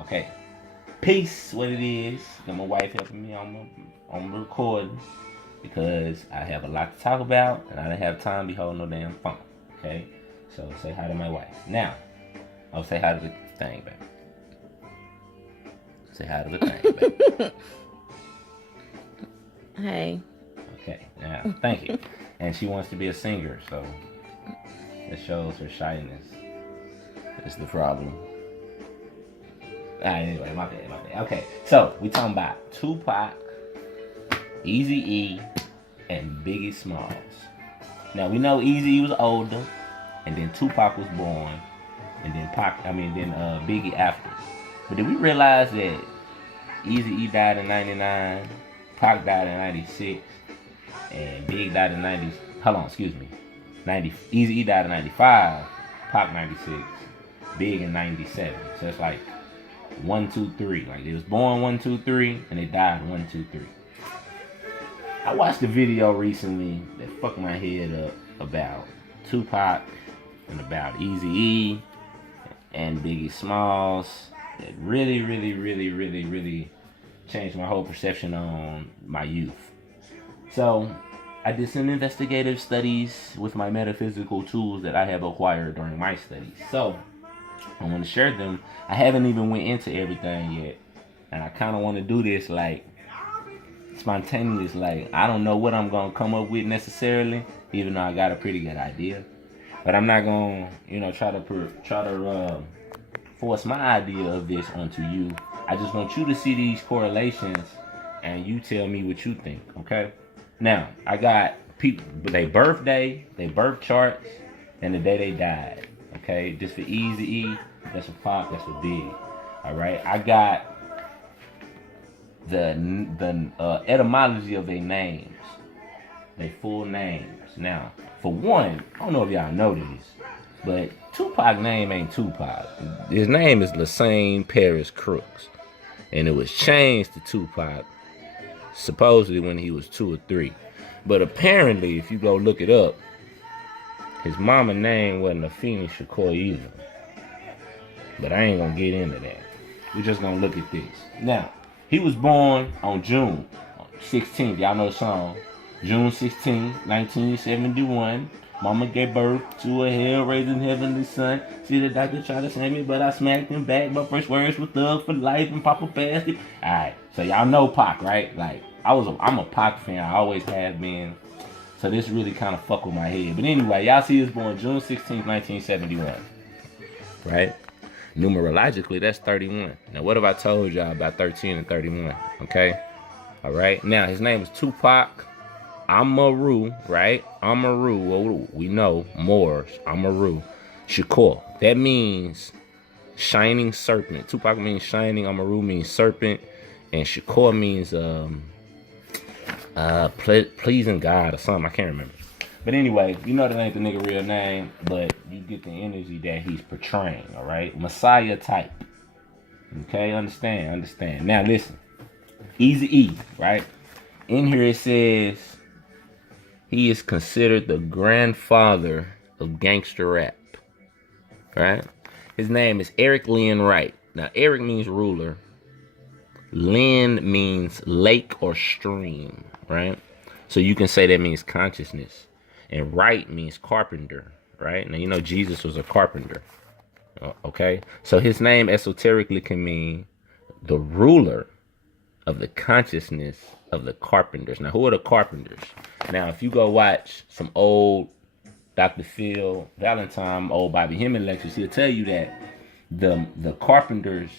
Okay. Peace, what it is. Got my wife helping me on the recording because I have a lot to talk about and I don't have time to be holding no damn phone. Okay? So say hi to my wife. Now, I'll say hi to the thing, baby. Say hi to the thing, baby. Hey. Okay, now, thank you. And she wants to be a singer, so it shows her shyness. That's the problem. Anyway, my bad. Okay, so we talking about Tupac, Eazy-E, and Biggie Smalls. Now we know Eazy-E was older, and then Tupac was born, and then Biggie after. But did we realize that Eazy-E died in '99, Pac died in '96, and Big died in '90? Hold on, excuse me. Eazy-E died in '95, Pac '96, Big in '97. So it's like 1, 2, 3. Like they was born 1, 2, 3, and they died 1, 2, 3. I watched a video recently that fucked my head up about Tupac and about Eazy-E and Biggie Smalls. That really changed my whole perception on my youth. So I did some investigative studies with my metaphysical tools that I have acquired during my studies. So I want to share them. I haven't even went into everything yet, and I kind of want to do this like spontaneous. Like I don't know what I'm gonna come up with necessarily, even though I got a pretty good idea. But I'm not gonna, try to force my idea of this onto you. I just want you to see these correlations, and you tell me what you think. Okay? Now I got people, their birthday, their birth charts, and the day they died. Okay, just for Eazy-E, that's for Pop, that's for Big. All right, I got the etymology of their names, their full names. Now, for one, I don't know if y'all know this, but Tupac's name ain't Tupac. His name is Lassane Paris Crooks, and it was changed to Tupac supposedly when he was 2 or 3. But apparently, if you go look it up, his mama name wasn't Afeni Shakur either. But I ain't gonna get into that. We're just gonna look at this. Now, he was born on June 16th. Y'all know the song. June 16th, 1971. Mama gave birth to a hell-raising heavenly son. See the doctor try to save me, but I smacked him back. My first words were thug for life and Papa passed it. Alright, so y'all know Pac, right? Like, I'm a Pac fan. I always have been. So this really kind of fuck with my head. But anyway, y'all see he was born June 16th, 1971. Right? Numerologically, that's 31. Now, what have I told y'all about 13 and 31? Okay? All right? Now, his name is Tupac Amaru, right? Amaru, well, we know, Moors, Amaru, Shakur. That means shining serpent. Tupac means shining, Amaru means serpent, and Shakur means pleasing God or something. I can't remember. But anyway, you know that ain't the nigga real name, but you get the energy that he's portraying, all right? Messiah type. Okay, understand. Now listen, Eazy-E, right? In here it says he is considered the grandfather of gangster rap, right? His name is Eric Lynn Wright. Now, Eric means ruler. Lynn means lake or stream, right? So you can say that means consciousness. And Wright means carpenter, right? Now, you know Jesus was a carpenter, okay? So his name esoterically can mean the ruler of the consciousness of the carpenters. Now, who are the carpenters? Now, if you go watch some old Dr. Phil Valentine, old Bobby Hemming lectures, he'll tell you that the carpenters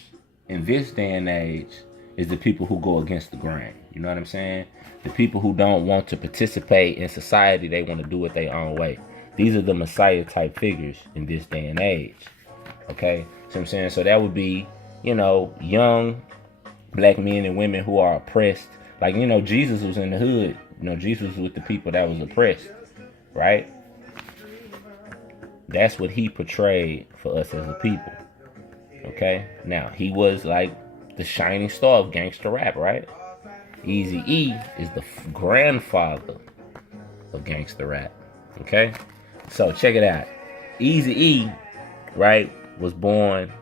in this day and age is the people who go against the grain. You know what I'm saying? The people who don't want to participate in society, they want to do it their own way. These are the Messiah type figures in this day and age. Okay? So I'm saying, so that would be, young black men and women who are oppressed. Like, Jesus was in the hood. Jesus was with the people that was oppressed. Right? That's what he portrayed for us as a people. Okay? Now, he was like the shining star of gangster rap, right? Eazy-E is the grandfather of gangster rap. Okay? So check it out. Eazy-E, right, was born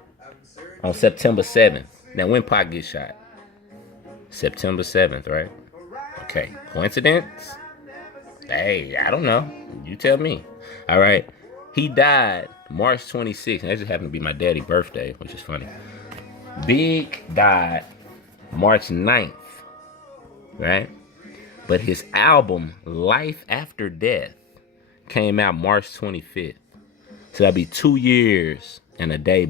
on September 7th. Now, when Pac gets shot? September 7th, right? Okay. Coincidence? Hey, I don't know. You tell me. All right. He died March 26th. And that just happened to be my daddy's birthday, which is funny. Big died March 9th, right? But his album, Life After Death, came out March 25th. So that'd be 2 years and a day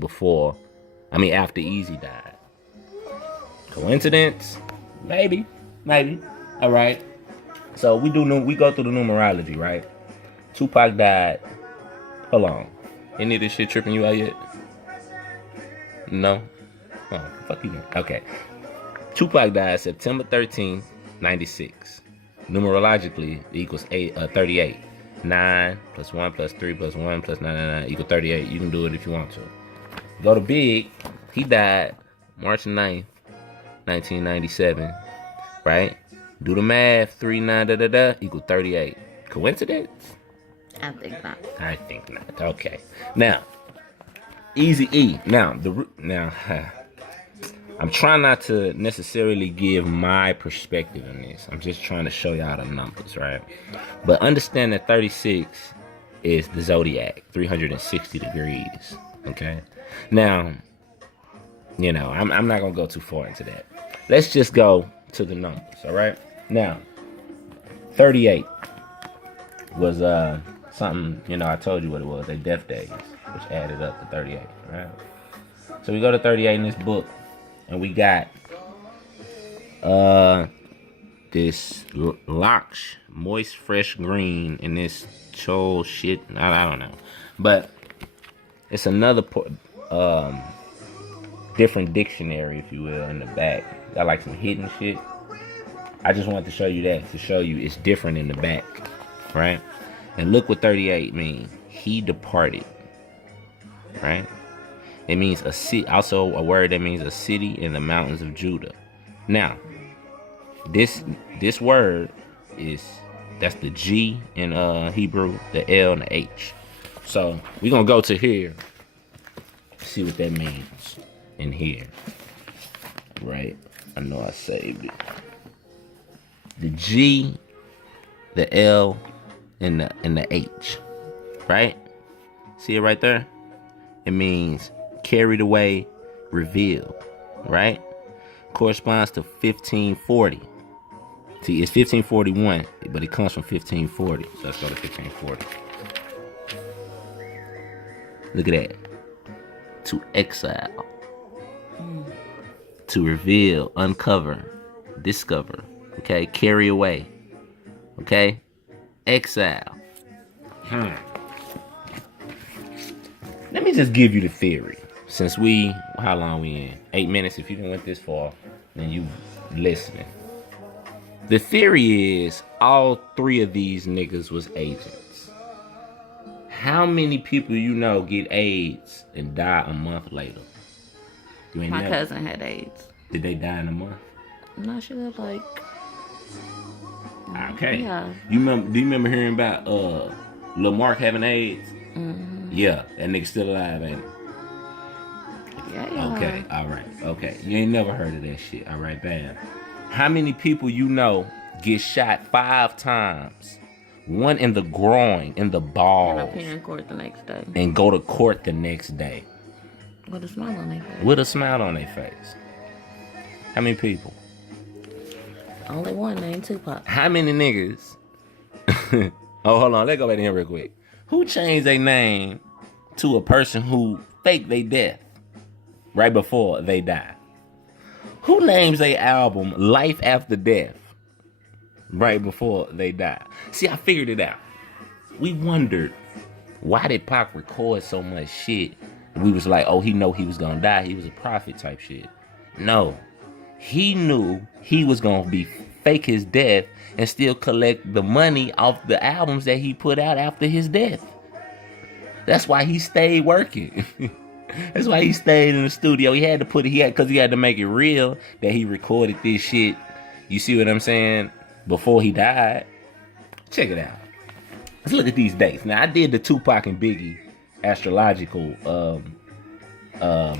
after Easy died. Coincidence? Maybe. All right. So we go through the numerology, right? Tupac died. Hold on. Any of this shit tripping you out yet? No? Oh, fuck you. Okay. Tupac died September 13th, 96. Numerologically, it equals 38. 9 plus 1 plus 3 plus 1 plus 9 equals 38. You can do it if you want to. Go to Big. He died March 9th, 1997. Right? Do the math. 3, 9, equal 38. Coincidence? I think not. I think not. Okay. Now, Easy E. Now, I'm trying not to necessarily give my perspective on this. I'm just trying to show y'all the numbers, right? But understand that 36 is the zodiac, 360 degrees. Okay. Now, I'm not gonna go too far into that. Let's just go to the numbers. All right. Now, 38 was something. I told you what it was. They death days, which added up to 38. Right. So we go to 38 in this book. And we got this Lox Moist Fresh Green and this Chol shit. I don't know. But it's another different dictionary, if you will, in the back. Got like some hidden shit. I just wanted to show you that, to show you it's different in the back. Right? And look what 38 means. He departed. Right? It means a city, also a word that means a city in the mountains of Judah. Now, this word that's the G in Hebrew, the L and the H. So we're gonna go to here, see what that means in here. Right? I know I saved it. The G, the L, and the H. Right? See it right there? It means carried away, revealed, right? Corresponds to 1540. See, it's 1541, but it comes from 1540. So let's go to 1540. Look at that. To exile. To reveal, uncover, discover. Okay? Carry away. Okay? Exile. Let me just give you the theory. Since how long we in? 8 minutes. If you didn't went this far, then you listening. The theory is all 3 of these niggas was agents. How many people get AIDS and die a month later? My cousin had AIDS. Did they die in a month? No, she was like. Okay. Yeah. Do you remember hearing about Lil Mark having AIDS? Mm-hmm. Yeah, that nigga still alive, ain't he? Yeah. Okay, all right. Okay, you ain't never heard of that shit. All right, bam. How many people get shot 5 times? One in the groin, in the balls. And appear in court the next day. And go to court the next day. With a smile on their face. With a smile on their face. How many people? Only one named Tupac. How many niggas? Oh, hold on. Let's go back in here real quick. Who changed their name to a person who faked their death right before they die? Who names their album Life After Death right before they die? See, I figured it out. We wondered, why did Pac record so much shit? We was like, oh, he was gonna die. He was a prophet type shit. No. He knew he was gonna fake his death and still collect the money off the albums that he put out after his death. That's why he stayed working. That's why he stayed in the studio. Because he had to make it real that he recorded this shit. You see what I'm saying? Before he died. Check it out. Let's look at these dates. Now, I did the Tupac and Biggie astrological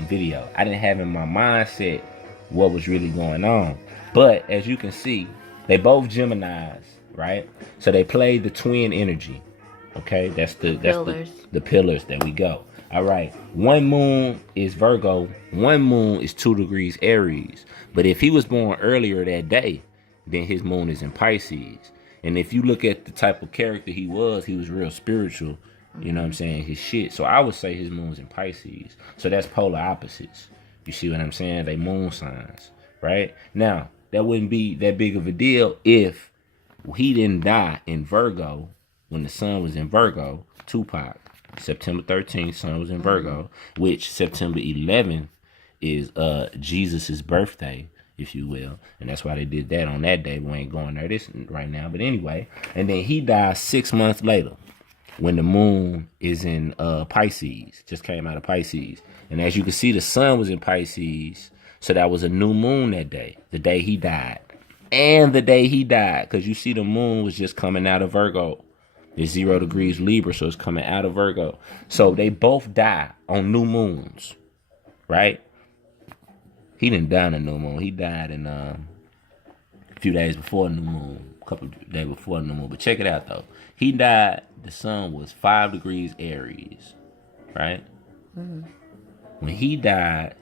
video. I didn't have in my mindset what was really going on. But as you can see, they both Geminis, right? So they played the twin energy. Okay, that's the pillars that we go. All right, one moon is Virgo, one moon is 2 degrees Aries. But if he was born earlier that day, then his moon is in Pisces. And if you look at the type of character he was real spiritual. You know what I'm saying? His shit. So I would say his moon's in Pisces. So that's polar opposites. You see what I'm saying? They moon signs, right? Now, that wouldn't be that big of a deal if he didn't die in Virgo when the sun was in Virgo. Tupac, September 13th, sun was in Virgo, which September 11th is Jesus's birthday, if you will. And that's why they did that on that day. We ain't going there this right now. But anyway, and then he died 6 months later when the moon is in Pisces, just came out of Pisces. And as you can see, the sun was in Pisces. So that was a new moon that day, the day he died. And the day he died, because you see the moon was just coming out of Virgo. It's 0 degrees Libra, so it's coming out of Virgo. So they both die on new moons, right? He didn't die on a new moon. He died in a few days before the new moon, a couple of days before the new moon. But check it out, though. He died, the sun was 5 degrees Aries, right? When he died,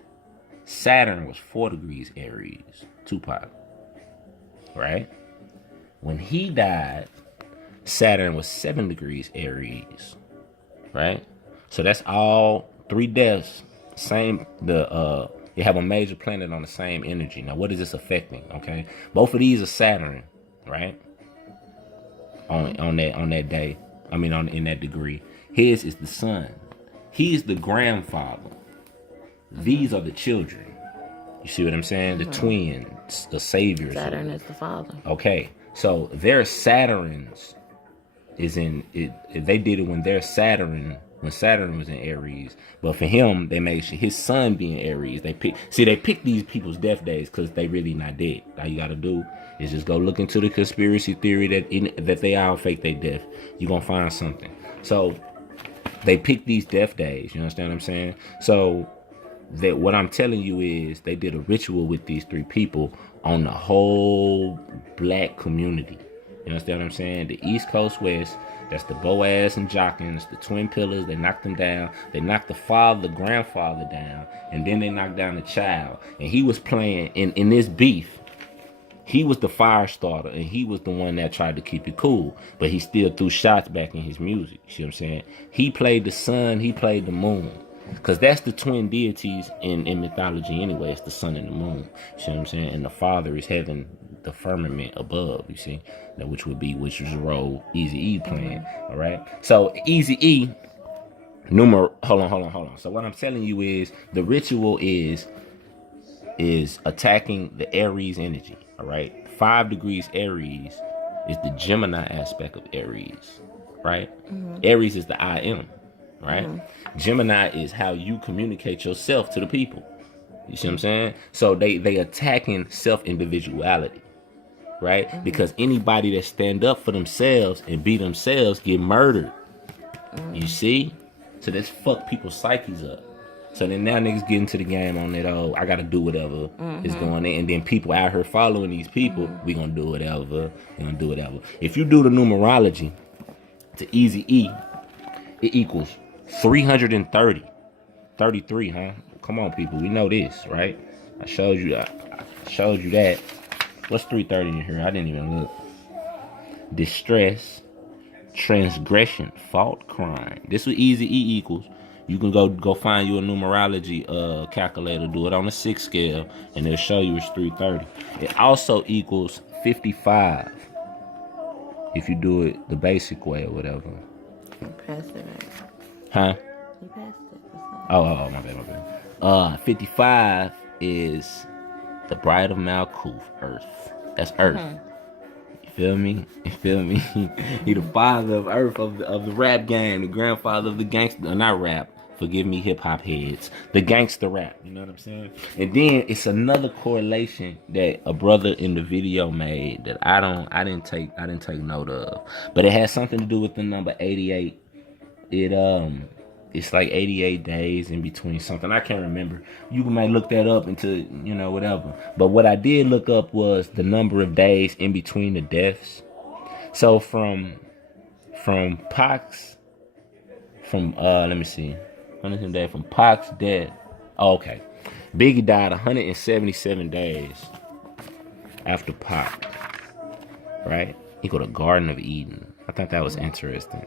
Saturn was 4 degrees Aries, Tupac, right? When he died, Saturn was 7 degrees Aries, right? So that's all 3 deaths. Same, you have a major planet on the same energy. Now, what is this affecting? Okay, both of these are Saturn, right? On that day, I mean, in that degree. His is the sun. He is the grandfather. These are the children. You see what I'm saying? The twins, the saviors. Saturn is the father. Okay, so their Saturns is in it. They did it when Saturn was in Aries. But for him, they made sure his son being Aries. They pick these people's death days because they really not dead. All you gotta do is just go look into the conspiracy theory that they all fake their death. You're gonna find something. So they pick these death days. You understand what I'm saying? So that what I'm telling you is they did a ritual with these 3 people on the whole black community. You understand what I'm saying? The East Coast West, that's the Boaz and Jockin, the twin pillars. They knocked them down. They knocked the grandfather down, and then they knocked down the child. And he was playing in this beef. He was the fire starter, and he was the one that tried to keep it cool. But he still threw shots back in his music. You see what I'm saying? He played the sun. He played the moon. Because that's the twin deities in mythology anyway. It's the sun and the moon. You see what I'm saying? And the father is heaven, the firmament above, you see? Which was the role Eazy-E playing. All right? So Eazy-E, hold on. So what I'm telling you is the ritual is attacking the Aries energy. All right? 5 degrees Aries is the Gemini aspect of Aries. Right? Aries is the I am. Right? Gemini is how you communicate yourself to the people. You see what I'm saying? So they attacking self-individuality, right? Because anybody that stand up for themselves and be themselves get murdered. You see? So that's fuck people's psyches up. So then now niggas get into the game on that, I gotta do whatever is going on. And then people out here following these people, we gonna do whatever. If you do the numerology to Eazy-E, it equals 330. 33, huh? Come on, people. We know this, right? I showed you that. What's 330 in here? I didn't even look. Distress, transgression, fault, crime. This what Eazy-E equals. You can go find you a numerology calculator. Do it on a 6 scale, and it'll show you it's 330. It also equals 55 if you do it the basic way or whatever. You passed it, right? Huh? You passed it. Oh, my bad. 55 is the bride of Malkuth, Earth. That's Earth. You feel me? He the father of Earth, of the rap game, the grandfather of the gangster, not rap. Forgive me, hip hop heads. The gangster rap. You know what I'm saying? And then it's another correlation that a brother in the video made that I didn't take note of, but it has something to do with the number 88. it's like 88 days in between something. I can't remember. You might look that up into, whatever. But what I did look up was the number of days in between the deaths. So from Pac's, let me see. From Pac's death. Oh, okay. Biggie died 177 days after Pac. Right? He go to Garden of Eden. I thought that was interesting.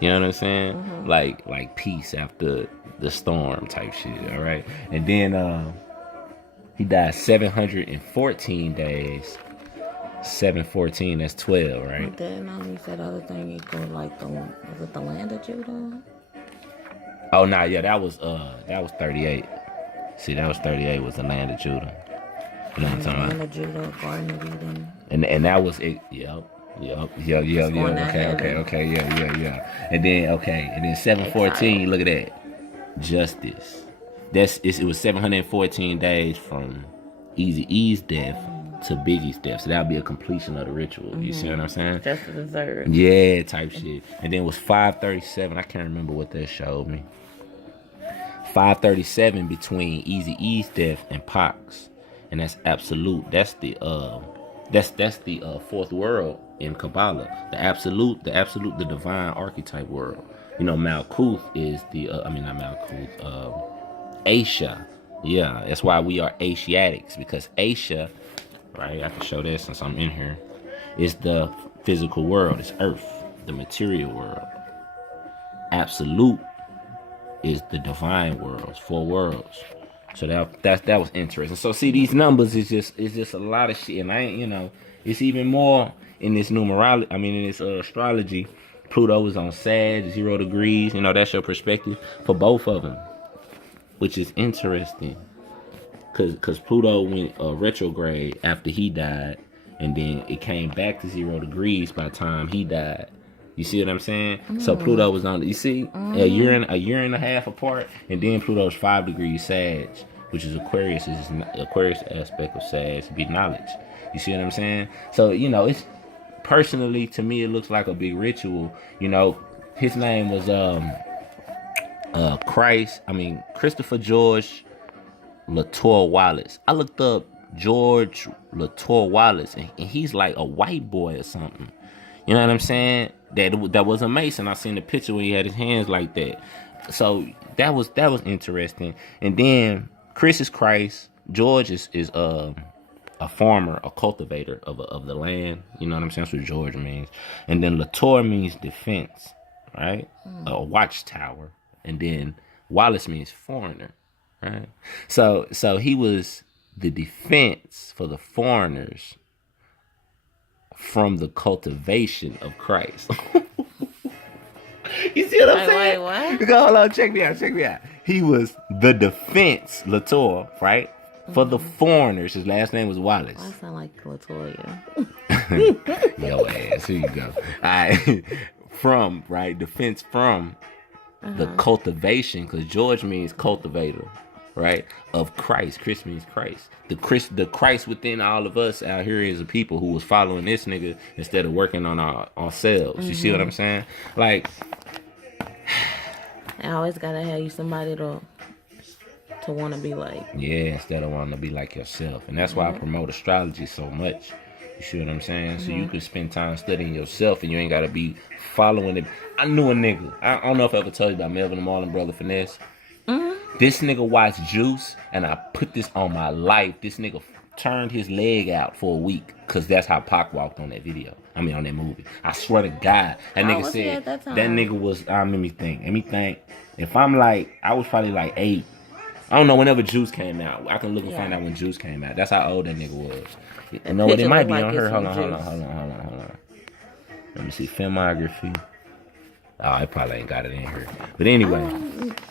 You know what I'm saying? Mm-hmm. Like peace after the storm type shit, all right? And then he died 714 days. 714, that's 12, right? Then you said the other thing, you go like was it the land of Judah? Oh nah, yeah, that was 38. See, that was 38 was the land of Judah. You know what I'm talking about? Land of Judah, Garden of Eden. And that was it. Yep. Okay, yeah. And then 714, look at that. Justice. It was 714 days from Eazy-E's death to Biggie's death. So that'll be a completion of the ritual. You see what I'm saying? Justice deserved. Yeah, type shit. And then it was 537. I can't remember what that showed me. 537 between Eazy-E's death and Pac's. And that's absolute. That's the fourth world in Kabbalah. The absolute, the divine archetype world. Malkuth is not Malkuth, Asia. Yeah, that's why we are Asiatics, because Asia, right? I can show this since I'm in here, is the physical world. It's Earth, the material world. Absolute is the divine worlds, four worlds. So that was interesting. So see, these numbers is just a lot of shit, and I ain't, it's even more in this numerology. I mean, in this astrology. Pluto was on Sag, 0 degrees. That's your perspective for both of them, which is interesting, cause Pluto went retrograde after he died, and then it came back to 0 degrees by the time he died. You see what I'm saying? So Pluto was on. You see, a year and a half apart, and then Pluto's 5 degrees Sag, which is Aquarius. Is Aquarius aspect of Sag be knowledge. You see what I'm saying? So it's personally to me it looks like a big ritual. His name was Christopher George Latour Wallace. I looked up George Latour Wallace, and he's like a white boy or something. You know what I'm saying? That was a Mason. I seen the picture when he had his hands like that. So that was interesting. And then Chris is Christ. George is a farmer, a cultivator of the land. You know what I'm saying? That's what George means. And then Latour means defense, right? A watchtower. And then Wallace means foreigner, right? So he was the defense for the foreigners from the cultivation of Christ. You see what I'm saying? Wait, what? Hold on, check me out. He was the defense, Latour, right? For the foreigners. His last name was Wallace. I sound like Latoya. Yo ass, here you go. All right. From, right? Defense from the cultivation, because George means cultivator, right? Of Christ. Chris means Christ. The Christ within all of us out here is a people who was following this nigga instead of working on ourselves. You see what I'm saying? Like, I always gotta have you somebody to want to be like. Yeah, instead of wanting to be like yourself. And that's why I promote astrology so much. You see what I'm saying? So you could spend time studying yourself, and you ain't gotta be following it. I knew a nigga. I don't know if I ever told you about Melvin the Marlon Brother Finesse. This nigga watched Juice, and I put this on my life. This nigga turned his leg out for a week, because that's how Pac walked on that video. I mean, on that movie. I swear to God. That nigga said, that nigga was, let me think. If I'm like, I was probably like 8. I don't know, whenever Juice came out. I can look and find out when Juice came out. That's how old that nigga was. You know what? It might be on her. Hold on. Let me see. Filmography. Oh, I probably ain't got it in here. But anyway.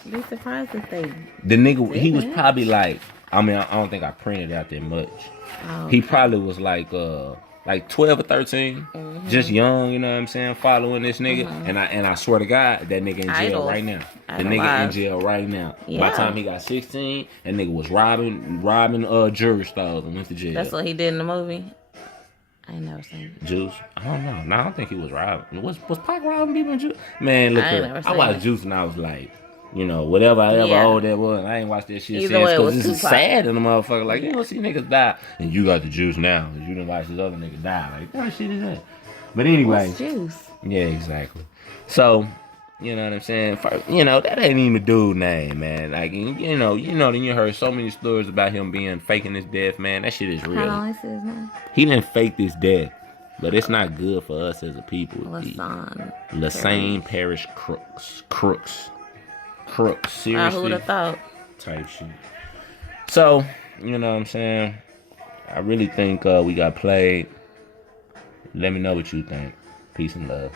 Be surprised if they... The nigga, he was probably like... I mean, I don't think I printed out that much. Oh, he probably was like 12 or 13. Just young, you know what I'm saying? Following this nigga. And I swear to God, that nigga in jail right now. The nigga in jail right now. Yeah. By the time he got 16, that nigga was robbing jewelry stores and went to jail. That's what he did in the movie? I ain't never seen it. Juice? I don't know. No, I don't think he was robbing. Was Pac robbing people in Juice? Man, look here. I watched Juice and I was like, You know, whatever Yeah. old that was. I ain't watched that shit Either way, since it was because it's Tupac. sad in the motherfucker. Like, you don't see niggas die. And you got the juice now. Because you didn't watch this other nigga die. Like, what shit is that? But anyway. What's juice? Yeah, exactly. So, you know what I'm saying? First, you know, that ain't even dude's name, man. Like, you know, then you heard so many stories about him faking his death, man. That shit is How real. long is his name? He didn't fake this death. But it's not good for us as a people. Lassane Parish crooks. Who would Seriously. have thought? Type shit. So, you know what I'm saying? I really think we got played. Let me know what you think. Peace and love.